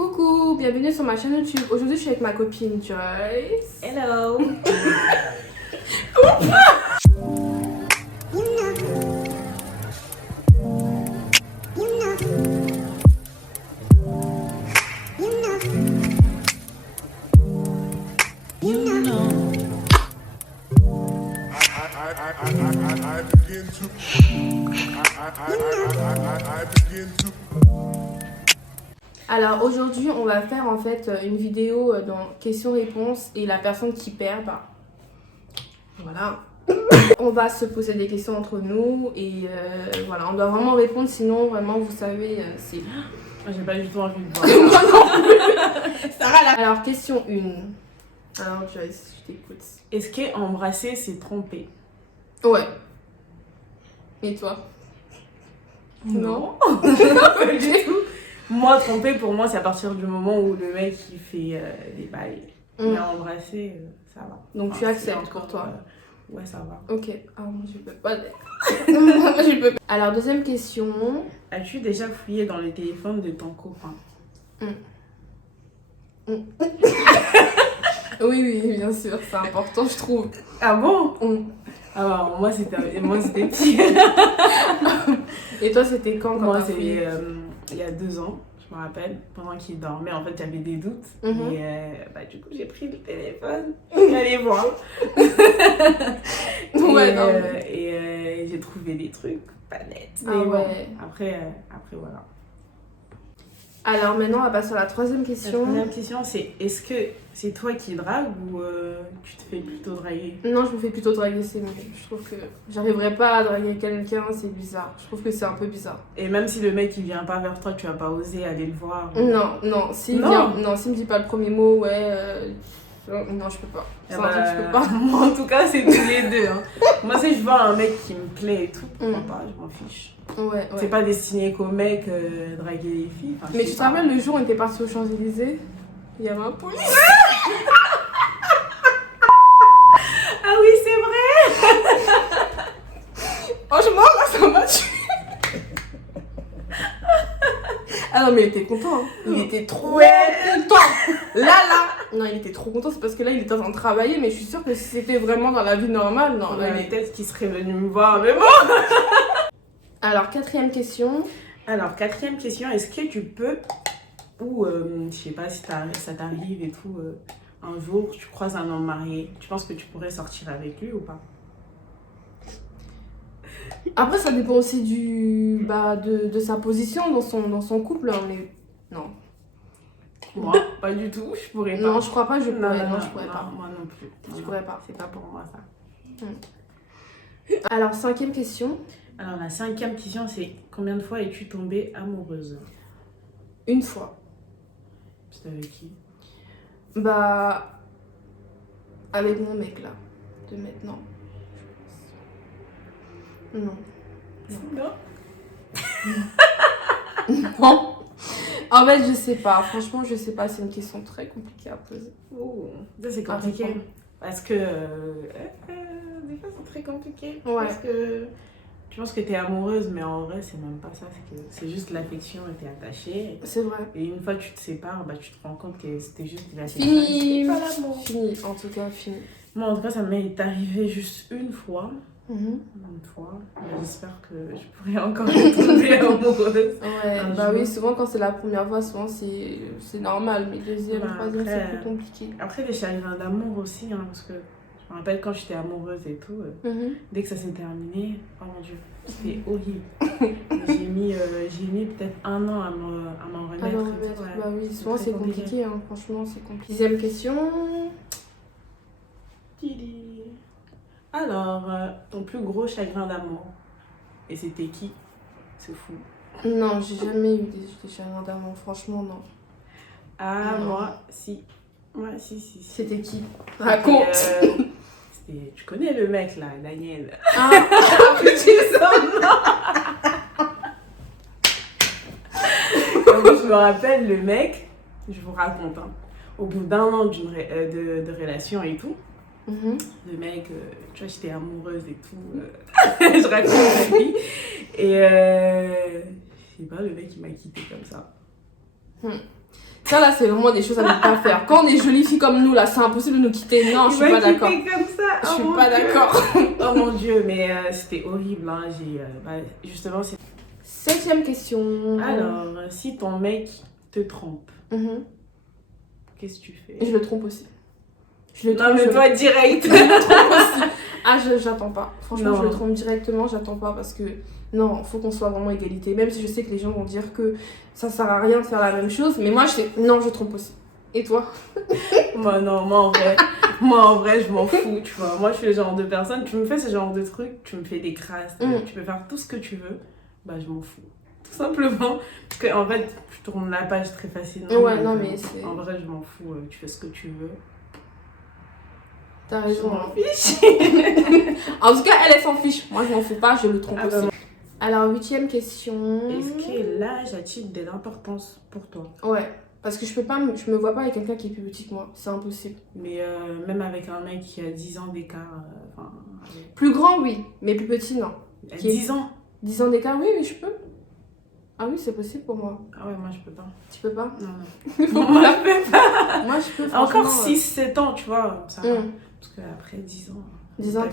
Coucou, bienvenue sur ma chaîne YouTube. Aujourd'hui, je suis avec ma copine Joyce. Hello. Alors aujourd'hui, on va faire en fait une vidéo dans questions-réponses et la personne qui perd, voilà. On va se poser des questions entre nous et voilà, on doit vraiment répondre, sinon vraiment vous savez, c'est... J'ai pas du tout envie de voir. Sarah là. Alors question 1. Alors Joyce, je t'écoute. Est-ce que embrasser c'est tromper? Ouais. Et toi? Non. Pas du tout. Moi, tromper pour moi, c'est à partir du moment où le mec il fait des bails. Mais embrasser, ça va. Donc tu acceptes encore, pour toi? Ouais, ça va. Ok. Ah moi je peux pas. Moi je peux pas. Alors deuxième question. As-tu déjà fouillé dans le téléphone de ton copain? Oui, bien sûr, c'est important, je trouve. Ah bon? Ah bah, moi c'était petit. Et toi, c'était quand Moi, t'as c'est fouillé? il y a 2 ans, je me rappelle, pendant qu'il dormait. En fait, j'avais des doutes. Mhm. Et du coup, j'ai pris le téléphone, je suis allée voir. Ouais, non, mais- Et j'ai trouvé des trucs pas nets. Ah Mais bon, ouais. après, voilà. Alors maintenant, on va passer à la troisième La question. première question, c'est est-ce que c'est toi qui dragues ou tu te fais plutôt draguer? Non, je me fais plutôt draguer, c'est mieux. Je trouve que j'arriverais pas à draguer quelqu'un, c'est bizarre. Je trouve que c'est un peu bizarre. Et même si le mec il vient pas vers toi, tu vas pas oser aller le voir? Non, s'il Non. vient, non, s'il me dit pas le premier mot, ouais, non, je peux pas. C'est un truc que je peux pas. Moi, en tout cas, c'est tous les deux. Hein. Moi, si je vois un mec qui me plaît et tout, pourquoi pas, je m'en fiche. Ouais. C'est pas destiné qu'aux mecs draguer les filles. Enfin, Mais je tu sais te pas. rappelles le jour où on était partis aux Champs-Élysées? Il y avait un police. Ah oui, c'est vrai! Franchement, là, ça m'a tué. Ah non, mais il était content. Hein. Il était trop content. Là. Non, il était trop content. C'est parce que là, il était en train de travailler. Mais je suis sûre que si c'était vraiment dans la vie normale, non. On Là, avait peut-être qui serait venu me voir, mais bon! Alors, quatrième question. Alors, quatrième question, est-ce que tu peux, ou je sais pas si ça t'arrive et tout, un jour tu croises un homme marié, tu penses que tu pourrais sortir avec lui ou pas? Après, ça dépend aussi de sa position dans son couple. Hein, mais non. Moi, pas du tout, je pourrais pas. Non, je crois pas. Je pourrais. Non, non, je pourrais pas. moi non plus. Je Non, pourrais pas. C'est pas pour moi ça. Alors, cinquième question. Alors, la cinquième question, c'est combien de fois es-tu tombée amoureuse? Une fois. C'est avec qui? Avec mon mec là. De maintenant. Non. Non. En fait, je sais pas. Franchement, je sais pas. C'est une question très compliquée à poser. Oh, ça c'est compliqué. Parce que des fois c'est très compliqué. Ouais. Parce que tu penses que t'es amoureuse, mais en vrai c'est même pas ça. C'est juste l'affection et t'es attachée. C'est vrai. Et une fois que tu te sépares, tu te rends compte que c'était juste de l'affection. Fini. C'était pas l'amour. Fini. En tout cas, fini. Moi en tout cas ça m'est arrivé juste une fois. Mhm. Une fois. J'espère que je pourrais encore tomber amoureuse. Ouais, Un bah oui, jour. souvent quand c'est la première fois, souvent c'est normal, mais deuxième, troisième, Après, c'est plus compliqué. Après les chagrins d'amour aussi, hein, parce que je me rappelle quand j'étais amoureuse et tout, dès que ça s'est terminé, oh mon dieu, c'était horrible. J'ai mis peut-être 1 an à m'en remettre. Alors, et tout, ouais. bah oui, souvent très c'est compliqué, hein, franchement c'est compliqué. Dixième question. Alors, ton plus gros chagrin d'amour, et c'était qui? C'est fou. Non, j'ai jamais eu des chagrins d'amour, franchement non. Ah, Non. moi, si. Moi, si. C'était qui? Raconte. Tu connais le mec là, Daniel. Ah, Donc, je me rappelle le mec, je vous raconte, hein, au bout d'1 an de relation et tout, le mec, tu vois, j'étais amoureuse et tout, je raconte ma vie, et je sais pas, le mec il m'a quitté comme ça. Ça là, c'est vraiment des choses à ne pas faire. Quand on est jolie fille comme nous là, c'est impossible de nous quitter. Non, je suis pas d'accord. Comme ça. Je suis pas d'accord. Oh mon Dieu, mais c'était horrible. Hein. Justement, c'est... 7e question. Alors, si ton mec te trompe, qu'est-ce que tu fais? Je le trompe aussi. Non, mais toi, direct. Je le trompe aussi. Ah, j'attends pas. Franchement, Non. je le trompe directement, j'attends pas parce que non, faut qu'on soit vraiment égalité. Même si je sais que les gens vont dire que ça sert à rien de faire la même chose, mais moi, non, je trompe aussi. Et toi? Moi, non, moi, en vrai, je m'en fous, tu vois. Moi, je suis le genre de personne, tu me fais ce genre de truc, tu me fais des crasses, tu peux faire tout ce que tu veux, bah, je m'en fous. Tout simplement. Parce qu'en fait, je tourne la page très facilement. Ouais, donc, non, mais c'est... En vrai, je m'en fous, tu fais ce que tu veux. T'as raison. Je m'en fiche. En tout cas, elle s'en fiche. Moi, je m'en fous pas, je le trompe aussi. Bah, Alors, 8e question. est-ce que l'âge a-t-il de l'importance pour toi? Ouais, parce que je me vois pas avec quelqu'un qui est plus petit que moi, c'est impossible. Mais même avec un mec qui a 10 ans d'écart, Plus grand, oui, mais plus petit, non. 10 ans? 10 ans d'écart, oui, je peux. Ah oui, c'est possible pour moi. Ah ouais, moi je peux pas. Tu peux pas? Non. Moi je peux pas. Moi, je peux, franchement. Encore 6-7 ans, tu vois, ça va. Parce qu'après 10 ans... 10 ans,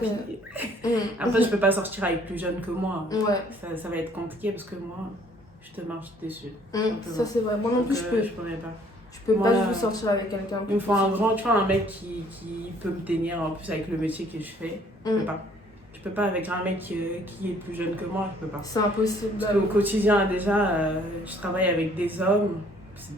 Après, je peux pas sortir avec plus jeune que moi. Ouais. Ça va être compliqué parce que moi, je te marche dessus. Ça, c'est vrai. Moi non plus, je peux. Je pourrais pas. Je peux Moi, pas juste sortir avec quelqu'un. Il me faut un grand, tu vois, un mec qui peut me tenir en plus avec le métier que je fais. Je peux pas. Je peux pas avec un mec qui est plus jeune que moi, je peux pas. C'est impossible. Parce qu'au quotidien, déjà, je travaille avec des hommes. C'est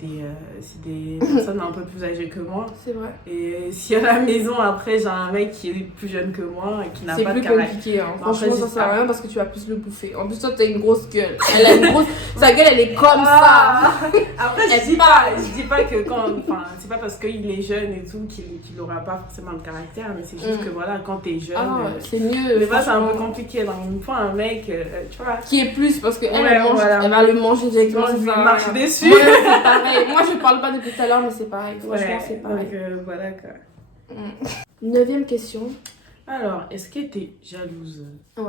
des personnes un peu plus âgées que moi. C'est vrai. Et si à la maison, après, j'ai un mec qui est plus jeune que moi et qui n'a pas de C'est caractère. plus compliqué, hein. Franchement, ça sert à rien parce que tu vas plus le bouffer. En plus, toi, t'as une grosse gueule. Elle a une grosse... Sa gueule, elle est comme ça. Après, je dis pas que quand... Enfin, c'est pas parce qu'il est jeune et tout qu'il aura pas forcément de caractère, mais c'est juste que voilà, quand t'es jeune... c'est mieux. Mais moi, c'est un peu compliqué. Donc, une fois, un mec, tu vois... Qui est plus, parce qu'elle, Ouais, elle mange, voilà. elle va le manger directement. Je lui ça marche rien. dessus. Ouais, c'est pareil. Moi, je parle pas depuis tout à l'heure, mais c'est pareil. Franchement, c'est pareil. Donc, voilà, quoi. 9e question. Alors, est-ce que t'es jalouse? Ouais.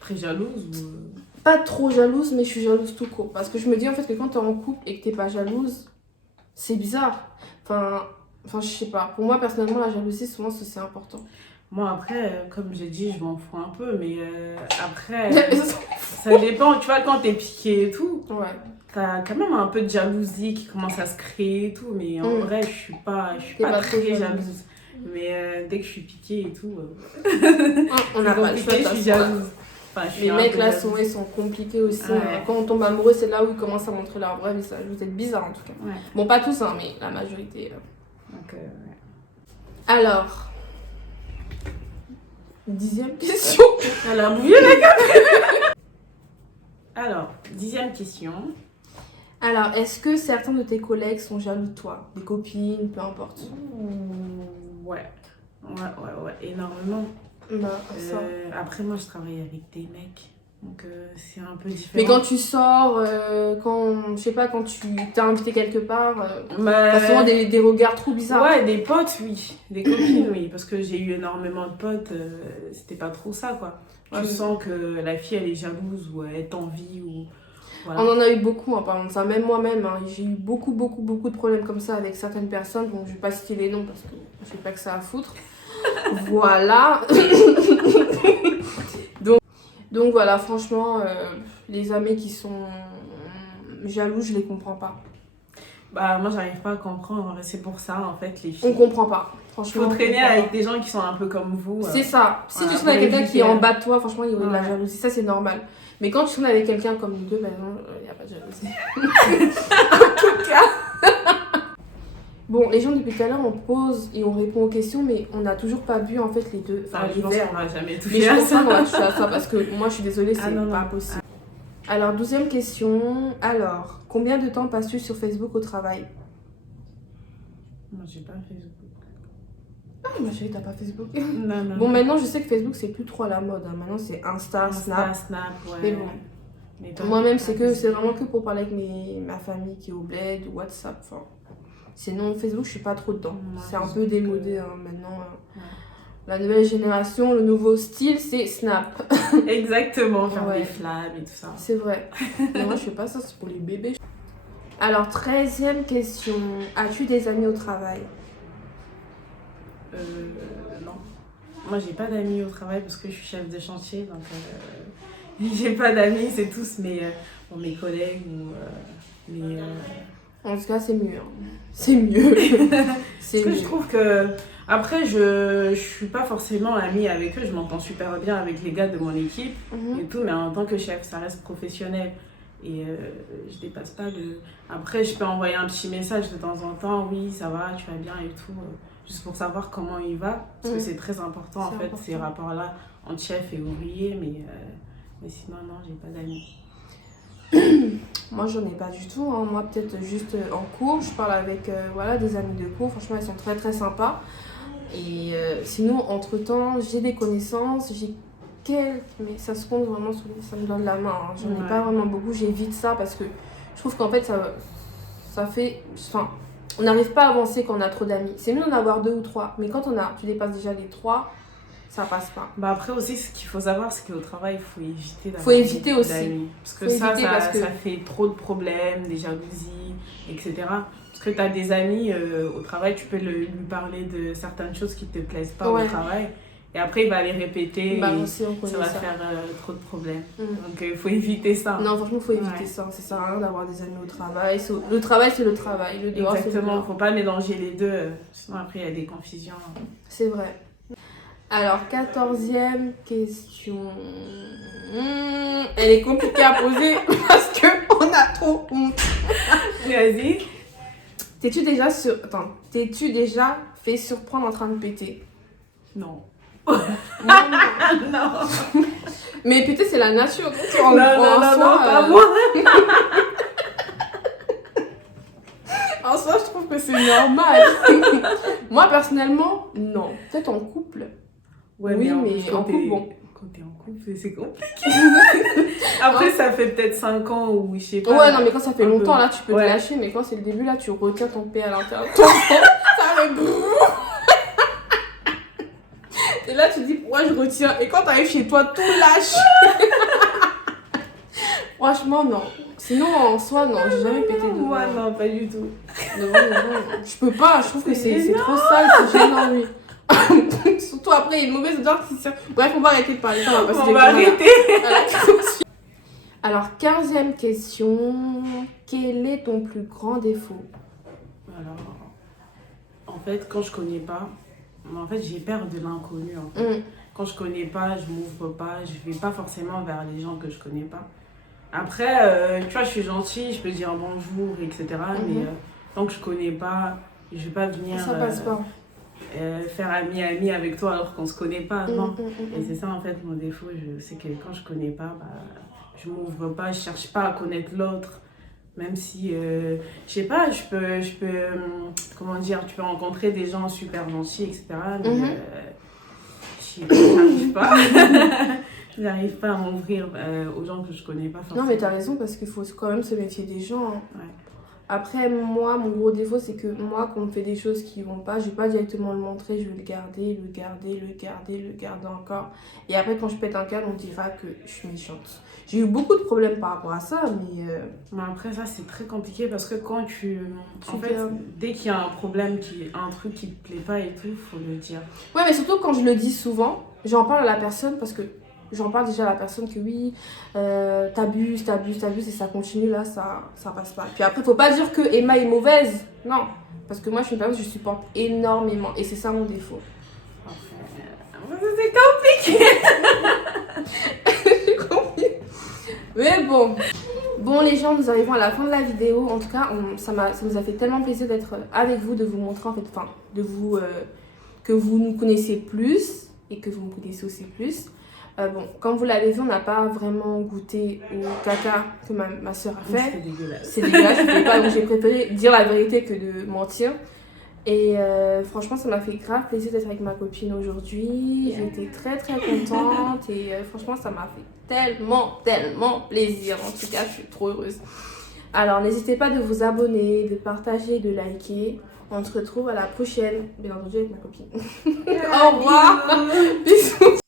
Très jalouse ou... Pas trop jalouse, mais je suis jalouse tout court. Parce que je me dis en fait que quand t'es en couple et que t'es pas jalouse, c'est bizarre. Enfin, je sais pas. Pour moi, personnellement, la jalousie, souvent, c'est important. Moi, après, comme j'ai dit, je m'en fous un peu, mais après, ça dépend. Tu vois, quand t'es piqué et tout, ouais. T'as quand même un peu de jalousie qui commence à se créer et tout, mais en vrai, je suis pas très jalouse. Mais dès que je suis piquée et tout, on n'a pas le choix, je suis jalouse. Enfin, les mecs là sont compliqués aussi. Ouais. Quand on tombe amoureux, c'est là où ils commencent à montrer leur vrai visage. Vous êtes bizarre en tout cas. Ouais. Bon, pas tous, hein, mais la majorité. Donc, ouais. Alors, 10e question. Elle a bouillé la gueule. Alors, 10e question. Alors, est-ce que certains de tes collègues sont jaloux de toi? Des copines, peu importe. Ouais, énormément. Bah, ça. Après, moi, je travaille avec des mecs, donc c'est un peu différent. Mais quand tu sors, quand, je sais pas, quand tu t'es invité quelque part, t'as souvent des regards trop bizarres. Ouais, des potes, oui. Des copines, oui. Parce que j'ai eu énormément de potes, c'était pas trop ça, quoi. Tu sens que la fille, elle est jalouse ou elle t'envie ou... Voilà. On en a eu beaucoup en parlant de ça, même moi-même, hein, j'ai eu beaucoup de problèmes comme ça avec certaines personnes, donc je vais pas citer les noms parce que je sais pas que ça à foutre. Voilà. donc voilà, franchement, les amis qui sont jaloux, je les comprends pas. Bah moi j'arrive pas à comprendre, c'est pour ça en fait les filles. On comprend pas, franchement. Faut traîner avec des gens qui sont un peu comme vous. C'est ça. Si tu traînes avec quelqu'un qui est en bas de toi, franchement il y aurait de la jalousie, ça c'est normal. Mais quand tu traînes avec quelqu'un comme nous deux, ben non, il n'y a pas de jalousie. En tout cas. Bon, les gens depuis tout à l'heure on pose et on répond aux questions, mais on n'a toujours pas bu en fait les deux. Enfin, je pense qu'on va jamais toucher mais je à pense ça. pas qu'on va toucher à ça parce que moi je suis désolée, c'est pas possible. Alors, 12e question. Alors, combien de temps passes-tu sur Facebook au travail? Moi j'ai pas Facebook. Ah, ma chérie, t'as pas Facebook? Non. Bon, maintenant je sais que Facebook c'est plus trop à la mode. Hein. Maintenant c'est Insta, Snap. Ouais. Mais bon. Moi-même, c'est vraiment que pour parler avec ma famille qui est au bled ou WhatsApp. Enfin, sinon, Facebook, je suis pas trop dedans. C'est un peu démodé hein, maintenant. La nouvelle génération, le nouveau style, c'est Snap. Exactement, faire des flammes et tout ça. C'est vrai. Mais moi, je fais pas ça, c'est pour les bébés. Alors, 13e question. As-tu des amis au travail? Non. Moi, j'ai pas d'amis au travail parce que je suis chef de chantier, donc j'ai pas d'amis, c'est tous mes collègues ou mes... En tout cas, c'est mieux. Hein. C'est mieux. Parce que je trouve que... Après, je suis pas forcément amie avec eux, je m'entends super bien avec les gars de mon équipe et tout, mais en tant que chef, ça reste professionnel. Et je dépasse pas le... Après, je peux envoyer un petit message de temps en temps, oui, ça va, tu vas bien et tout, juste pour savoir comment il va, parce que c'est très important en fait, important. Ces rapports-là entre chef et ouvrier, mais sinon, non, j'ai pas d'amis. Moi, j'en ai pas du tout. Hein. Moi, peut-être juste en cours, je parle avec des amis de cours. Franchement, ils sont très très sympas. Et sinon, entre-temps, j'ai des connaissances, j'ai quelques, mais ça se compte vraiment ça me donne la main. Hein. J'en ai pas vraiment beaucoup, j'évite ça parce que je trouve qu'en fait, ça fait... Enfin, on n'arrive pas à avancer quand on a trop d'amis. C'est mieux d'en avoir 2 ou 3, mais quand tu dépasses déjà les 3, ça passe pas. Bah après aussi, ce qu'il faut savoir, c'est qu'au travail, il faut éviter d'avoir d'amis. Parce que ça fait trop de problèmes, des jalousies, etc. Parce que tu as des amis au travail, tu peux lui parler de certaines choses qui ne te plaisent pas au travail. Et après, il va les répéter et ça va faire trop de problèmes. Donc, il faut éviter ça. Non, franchement, il faut éviter ça. Ça sert à rien d'avoir des amis au travail. Le travail, c'est le travail. Le dehors, exactement, il ne faut pas mélanger les deux. Sinon, après, il y a des confusions. C'est vrai. Alors, 14e question. Elle est compliquée à poser parce qu'on a trop honte. Vas-y. T'es-tu déjà fait surprendre en train de péter? Non. Non. Mais péter, c'est la nature. Donc, non, pas moi. En soi, je trouve que c'est normal. Moi, personnellement, non. Peut-être en couple. Ouais, oui, mais en couple, bon. Quand t'es en couple, c'est compliqué. Après, ça fait peut-être 5 ans ou je sais pas. Ouais, non, mais quand ça fait longtemps, là, tu peux te lâcher. Mais quand c'est le début, là, tu retiens ton pé à l'intérieur. Ça fait et là, tu te dis, pourquoi je retiens? Et quand t'arrives chez toi, tout lâche. Franchement, non. Sinon, en soi, non, j'ai jamais pété de moi. Non, pas du tout. Non. Je peux pas, je trouve que c'est trop sale, c'est gênant, oui. Surtout après, il y a une mauvaise odeur qui sert. Bref, on va arrêter de parler. On va arrêter. Alors, 15e question. Quel est ton plus grand défaut? Alors, en fait, quand je connais pas, j'ai peur de l'inconnu. En fait. Quand je connais pas, je m'ouvre pas, je vais pas forcément vers les gens que je connais pas. Après, tu vois, je suis gentille, je peux dire bonjour, etc. Mais tant que je connais pas, je vais pas venir ça passe pas. Faire ami avec toi alors qu'on se connaît pas. Non. Et c'est ça en fait mon défaut, c'est que quand je connais pas, je m'ouvre pas, je cherche pas à connaître l'autre. Même si, je sais pas, je peux comment dire, tu peux rencontrer des gens super gentils, etc. Mais j'arrive pas. Je n'arrive pas à m'ouvrir aux gens que je connais pas forcément. Non, mais t'as raison, parce qu'il faut quand même se méfier des gens. Hein. Ouais. Après, moi, mon gros défaut, c'est que moi, quand on me fait des choses qui vont pas, je vais pas directement le montrer, je vais le garder encore. Et après, quand je pète un câble, on dira que je suis méchante. J'ai eu beaucoup de problèmes par rapport à ça, mais... Mais après, ça, c'est très compliqué parce que quand en fait, dès qu'il y a un problème, un truc qui te plaît pas et tout, il faut le dire. Ouais, mais surtout quand je le dis souvent, j'en parle à la personne parce que j'en parle déjà à la personne que oui, t'abuses et ça continue là, ça passe pas. Puis après, faut pas dire que Emma est mauvaise, non. Parce que moi, je suis une personne que je supporte énormément et c'est ça mon défaut. C'est compliqué. J'ai compris. Mais bon. Bon les gens, nous arrivons à la fin de la vidéo. En tout cas, ça nous a fait tellement plaisir d'être avec vous, de vous montrer en fait, que vous nous connaissiez plus et que vous me connaissez aussi plus. Bon, comme vous l'avez vu, on n'a pas vraiment goûté au caca que ma soeur a fait. C'est dégueulasse. C'est dégueulasse, je ne voulais pas, donc j'ai préféré dire la vérité que de mentir. Et franchement, ça m'a fait grave plaisir d'être avec ma copine aujourd'hui. J'étais très très contente et franchement, ça m'a fait tellement plaisir. En tout cas, je suis trop heureuse. Alors, n'hésitez pas de vous abonner, de partager, de liker. On se retrouve à la prochaine, bien entendu avec ma copine. Au revoir. Bisous.